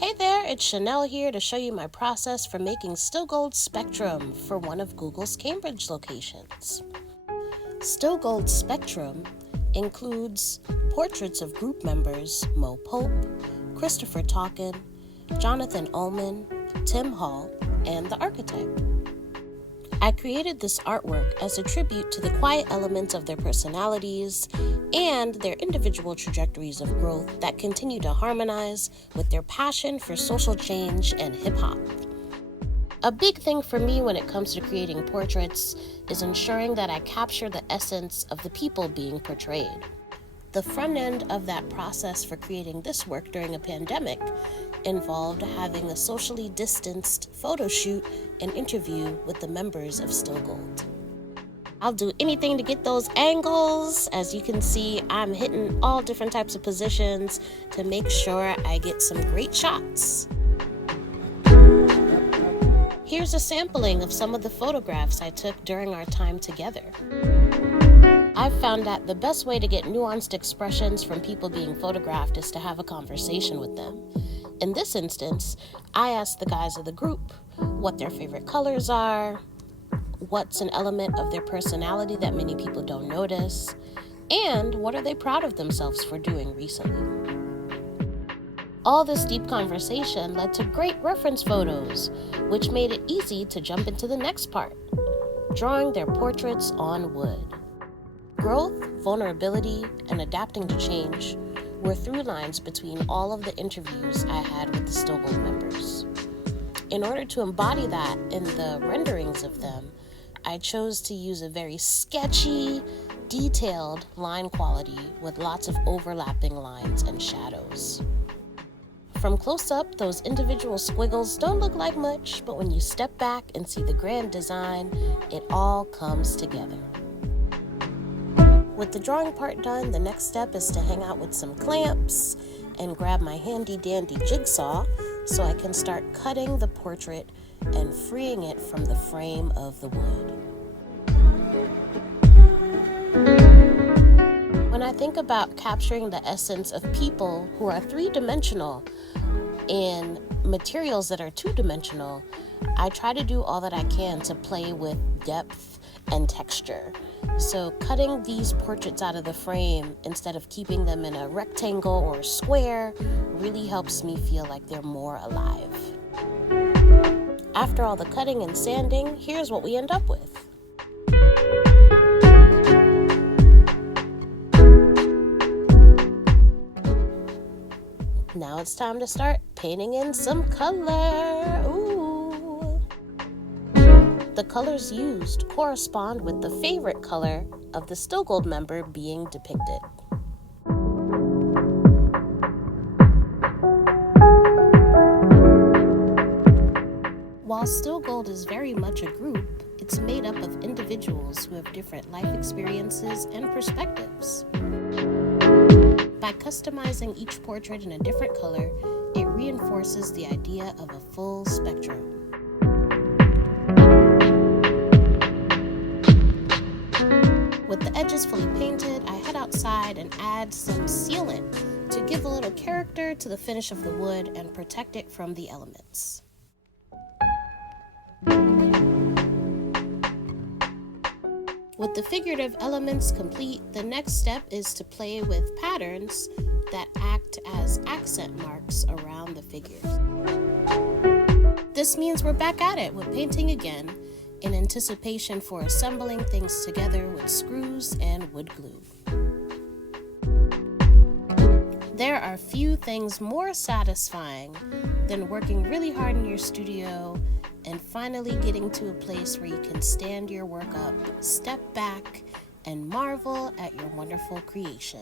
Hey there, it's Chanel here to show you my process for making Still Gold Spectrum for one of Google's Cambridge locations. Still Gold Spectrum includes portraits of group members Mo Pope, Christopher Talkin, Jonathan Ullman, Tim Hall, and the archetype. I created this artwork as a tribute to the quiet elements of their personalities and their individual trajectories of growth that continue to harmonize with their passion for social change and hip-hop. A big thing for me when it comes to creating portraits is ensuring that I capture the essence of the people being portrayed. The front end of that process for creating this work during a pandemic involved having a socially distanced photo shoot and interview with the members of Still Gold. I'll do anything to get those angles. As you can see, I'm hitting all different types of positions to make sure I get some great shots. Here's a sampling of some of the photographs I took during our time together. I've found that the best way to get nuanced expressions from people being photographed is to have a conversation with them. In this instance, I asked the guys of the group what their favorite colors are, what's an element of their personality that many people don't notice, and what are they proud of themselves for doing recently. All this deep conversation led to great reference photos, which made it easy to jump into the next part, drawing their portraits on wood. Growth, vulnerability, and adapting to change were through lines between all of the interviews I had with the Still Gold members. In order to embody that in the renderings of them, I chose to use a very sketchy, detailed line quality with lots of overlapping lines and shadows. From close up, those individual squiggles don't look like much, but when you step back and see the grand design, it all comes together. With the drawing part done, the next step is to hang out with some clamps and grab my handy dandy jigsaw so I can start cutting the portrait and freeing it from the frame of the wood. When I think about capturing the essence of people who are three-dimensional in materials that are two-dimensional, I try to do all that I can to play with depth and texture. So cutting these portraits out of the frame instead of keeping them in a rectangle or square really helps me feel like they're more alive. After all the cutting and sanding, here's what we end up with. Now it's time to start painting in some color. Ooh. The colors used correspond with the favorite color of the Still Gold member being depicted. While Still Gold is very much a group, it's made up of individuals who have different life experiences and perspectives. By customizing each portrait in a different color, it reinforces the idea of a full spectrum. With the edges fully painted, I head outside and add some sealant to give a little character to the finish of the wood and protect it from the elements. With the figurative elements complete, the next step is to play with patterns that act as accent marks around the figures. This means we're back at it with painting again, in anticipation for assembling things together with screws and wood glue. There are few things more satisfying than working really hard in your studio and finally getting to a place where you can stand your work up, step back, and marvel at your wonderful creation.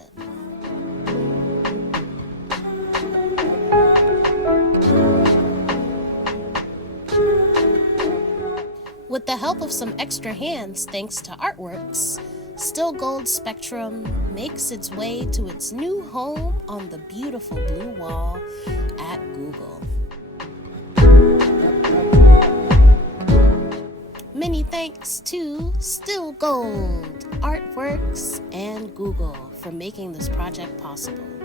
With the help of some extra hands thanks to Artworks, Still Gold Spectrum makes its way to its new home on the beautiful blue wall at Google. Many thanks to Still Gold, Artworks, and Google for making this project possible.